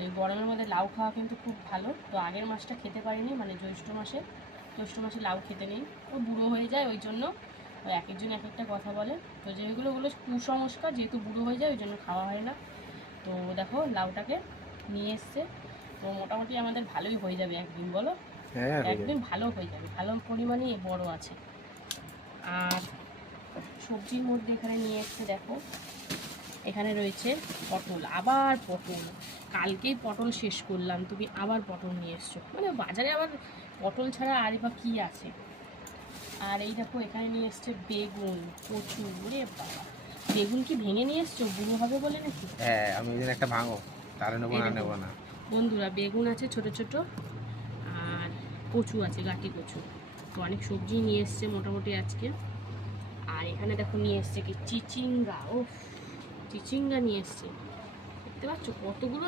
এই গরমের মধ্যে লাউ খাওয়া কিন্তু খুব ভালো। তো আগের মাসটা খেতে পারিনি, মানে জ্যৈষ্ঠ মাসে লাউ খেতে নেই, ও বুড়ো হয়ে যায়, ওই জন্য এক একজন এক একটা কথা বলে। তো যেগুলো কুসংস্কার, যেহেতু বুড়ো হয়ে যায় ওই জন্য খাওয়া হয় না। তো দেখো লাউটাকে নিয়ে এসছে, তো মোটামুটি আমাদের ভালোই হয়ে যাবে একদিন, বলো? হ্যাঁ, একদিন ভালো হয়ে যাবে, ভালো পরিমাণে বড় আছে। আর সবজির মধ্যে এখানে নিয়ে এসছে, দেখো এখানে রয়েছে পটল, আবার পটল। কালকেই পটল শেষ করলাম, তুমি আবার পটল নিয়ে এসছো, মানে বাজারে আবার পটল ছাড়া আর বা কী আছে। আর এই দেখো এখানে নিয়ে এসছে বেগুন, কচু। রে বাবা, বেগুন কি ভেঙে নিয়ে এসছো বুড়ো হবে বলে নাকি? হ্যাঁ, আমি ওই দিন একটা ভাঙো, তাহলে নেবো এই না, দেখো নেবো না। বন্ধুরা, বেগুন আছে ছোট ছোট, আর কচু আছে, গাটি কচু। তো অনেক সবজি নিয়ে এসছে মোটামুটি আজকে। আর এখানে দেখো নিয়ে এসছে কি চিচিঙ্গা, ও চিচিঙ্গা নিয়ে এসছে, দেখতে পাচ্ছ কতগুলো